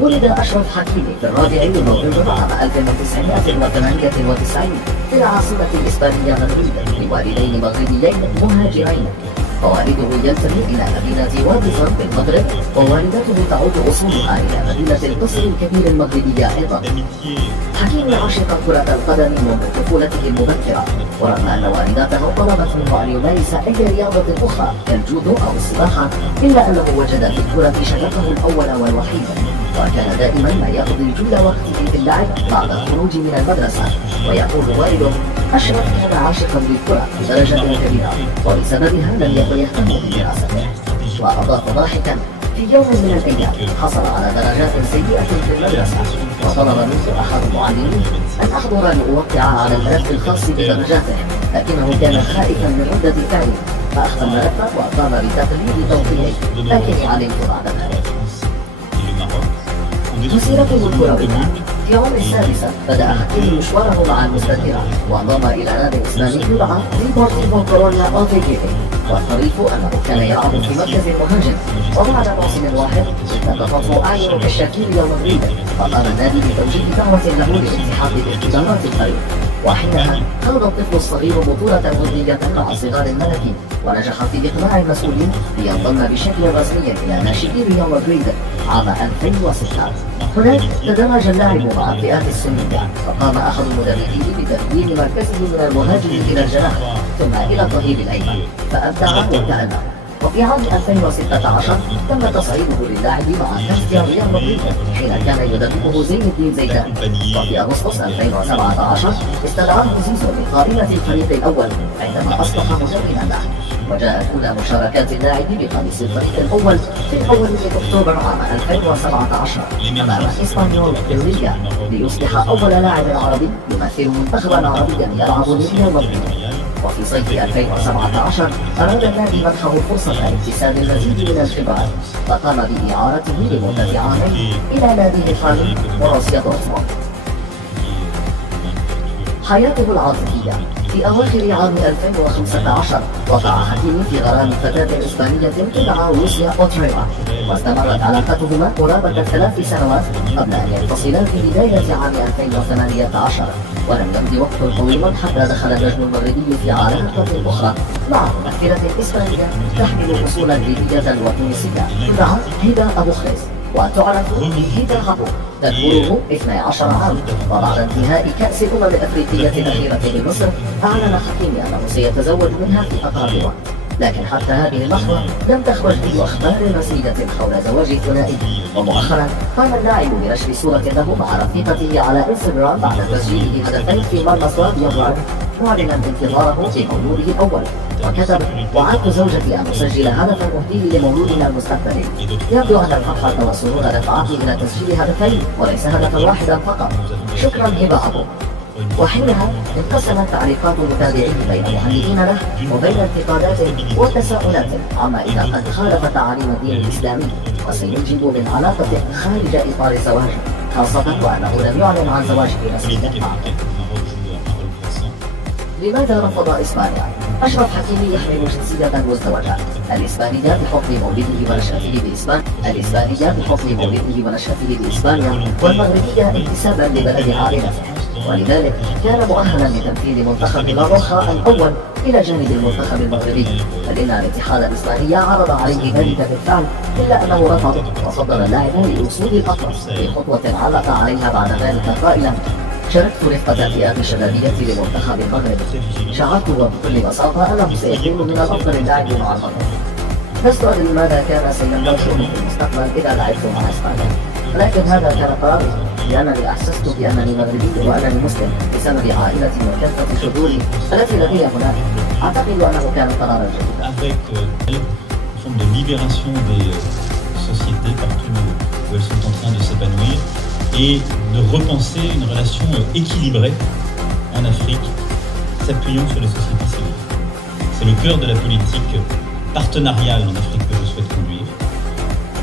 ولد أشرف حكيمي في 4 نوفمبر عام 1998 في العاصمة الإسبانية مدريد لوالدين مغربيين مهاجرين. فوالده ينتمي إلى مدينة وادي بالمغرب، ووالدته تعود أصولها إلى مدينة القصر الكبير المغربية أيضا. حكيمي عشق كرة القدم منذ طفولته المبكرة، ورغم أن والدته طلبت منه أن يمارس أي رياضة أخرى كالجودو أو السباحة، إلا أنه وجد في الكرة شغفه الأول والوحيد، وكان دائما ما يقضي جل وقته في اللعب بعد الخروج من المدرسة. ويقول والده: أشرف كان عاشقا للكرة بدرجة كبيرة، وبسببها لم يكن يهتم بدراسته. وأضاف ضاحكا: في يوم من الأيام حصل على درجات سيئة في المدرسة، وطلب منه أحد المعلمين أن أحضر لأوقع على الملف الخاص بدرجاته، لكنه كان خائفا من ردة فعله، فأخذ الملف وقام بتقليد توقيعه، لكني علمت بعد ذلك. مسيرته الكروية: في عمر السادسة بدأ حكيمي مشواره مع المستثمرة، وانضم إلى نادي إسباني يدعى ديبورتيفو كورونيا أوفيكيتي، والطريف أنه كان يلعب في مركز المهاجم. وبعد موسم واحد التقطته أعين كشاكيل ومدريد، فقام النادي بتوجيه دعوة له للالتحاق باختبارات الفريق، وحينها خاض الطفل الصغير بطولة ودية مع صغار الملكي، ونجح في إقناع المسؤولين لينضم بشكل رسمي إلى ناشئي ريال مدريد عام 2006. هناك تدرج اللاعب مع الفئات السنية، فقام أحد المدربين بتبديل مركزه من المهاجم إلى الجناح ثم إلى الظهير الأيمن، فأبدع وتألق. وفي عام 2016 تم تصعيده للاعب مع كاستيا ريال مدريد حين كان يدربه زين الدين زيدان. وفي أغسطس 2017 استدعاه زيزو لقائمة الفريق الأول عندما أصبح مدربا له. وجاءت أولى مشاركات اللاعب بقميص الفريق الأول في الأول من أكتوبر عام 2017 أمام إسبانيول إيريا، ليصبح أول لاعب عربي يمثل منتخبا عربيا يلعب لريال مدريد. وفي صيف 2017 أراد النادي منحه فرصة لاكتساب المزيد من الخبرات، فقام بإعارته لمدة عامين إلى ناديه الحالي بروسيا دورتموند. حياته العاطفية: في أواخر عام 2015 وقع حكيمي في غرام فتاة إسبانية تدعى لوسيا أوتريرا، واستمرت علاقتهما قرابة 3 سنوات قبل أن ينفصلا في بداية عام 2018. ولم يمض وقت طويل حتى دخل النجم المغربي في علاقة أخرى مع ممثلة إسبانية تحمل أصولا ليبية وتونسية تدعى هدى أبو خريز، وتعرف هدى هابو، تدخله 12 عام. وبعد انتهاء كأس الأفريقية الأخيرة بمصر أعلن حكيمي أنه سيتزوج منها في أقرب وقت، لكن حتى هذه اللحظة لم تخرج أي أخبار رسمية حول زواج الثنائي. ومؤخرا قام اللاعب بنشر صورة له مع رفيقته على انستغرام بعد تسجيله هدفين في مرمى سلافيا براغ، معلنا انتظاره بمولوده الأول، وكتب: وعدت زوجتي أن أسجل هدفا أهديه لمولودنا المستقبلي. يبدو أن الفرحة والسرور دفعتني إلى تسجيل هدفين وليس هدفا واحدا فقط. شكرا هبة أبو. وحينها انقسمت تعليقات المتابعين بين مهنئين له وبين انتقادات وتساؤلات عما إذا قد خالف تعاليم الدين الإسلامي وسينجب من علاقته خارج إطار الزواج، خاصة وأنه لم يعلن عن زواجه رسميا معه. لماذا رفض إسبانيا؟ أشرف حكيمي يحمل جنسية مزدوجة، الإسبانية بحكم مولده ونشأته بإسبانيا، والمغربية انتسابا لبلد عائلته، ولذلك كان مؤهلا لتمثيل منتخب لاروخا الأول إلى جانب المنتخب المغربي، فإن الاتحاد الإسباني عرض عليه ذلك بالفعل، إلا أنه رفض وفضل اللاعب لوصول الأطلس في خطوة علق عليها بعد ذلك قائلا: شاركت رفقة الفئات الشبابية لمنتخب المغرب، شعرت وبكل بساطة أنه سيكون من الأفضل اللاعب مع المغرب. لست أدري ماذا كان سينبغي في المستقبل إذا لعبت مع إسبانيا، لكن هذا كان قراري، لأنني أحسست بأنني مغربي وأنني مسلم بسبب عائلتي وكثرة شذوري التي لدي هناك. أعتقد أنه كان قرارا جيدا. de libération des sociétés partout où elles sont en train de s'épanouir et de repenser une relation équilibrée en Afrique, s'appuyant sur les sociétés civiles. C'est le cœur de la politique partenariale en Afrique que je souhaite conduire,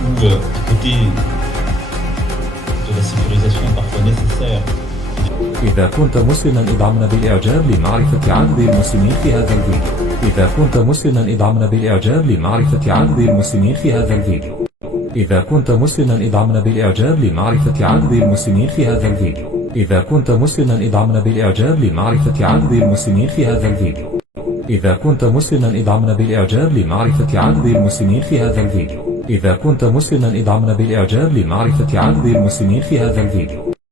où à côté de la sécurisation parfois nécessaire. إذا كنت مسلما ادعمنا بالإعجاب لمعرفة عدد المسلمين في هذا الفيديو. إذا كنت مسلما ادعمنا بالإعجاب لمعرفة عدد المسلمين في هذا الفيديو. إذا كنت مسلما ادعمنا بالإعجاب لمعرفة عدد المسلمين في هذا الفيديو. إذا كنت مسلما ادعمنا بالإعجاب لمعرفة عدد المسلمين في هذا الفيديو. إذا كنت مسلما ادعمنا بالإعجاب لمعرفة عدد المسلمين في هذا الفيديو. إذا كنت مسلما ادعمنا بالإعجاب لمعرفة عدد المسلمين في هذا الفيديو.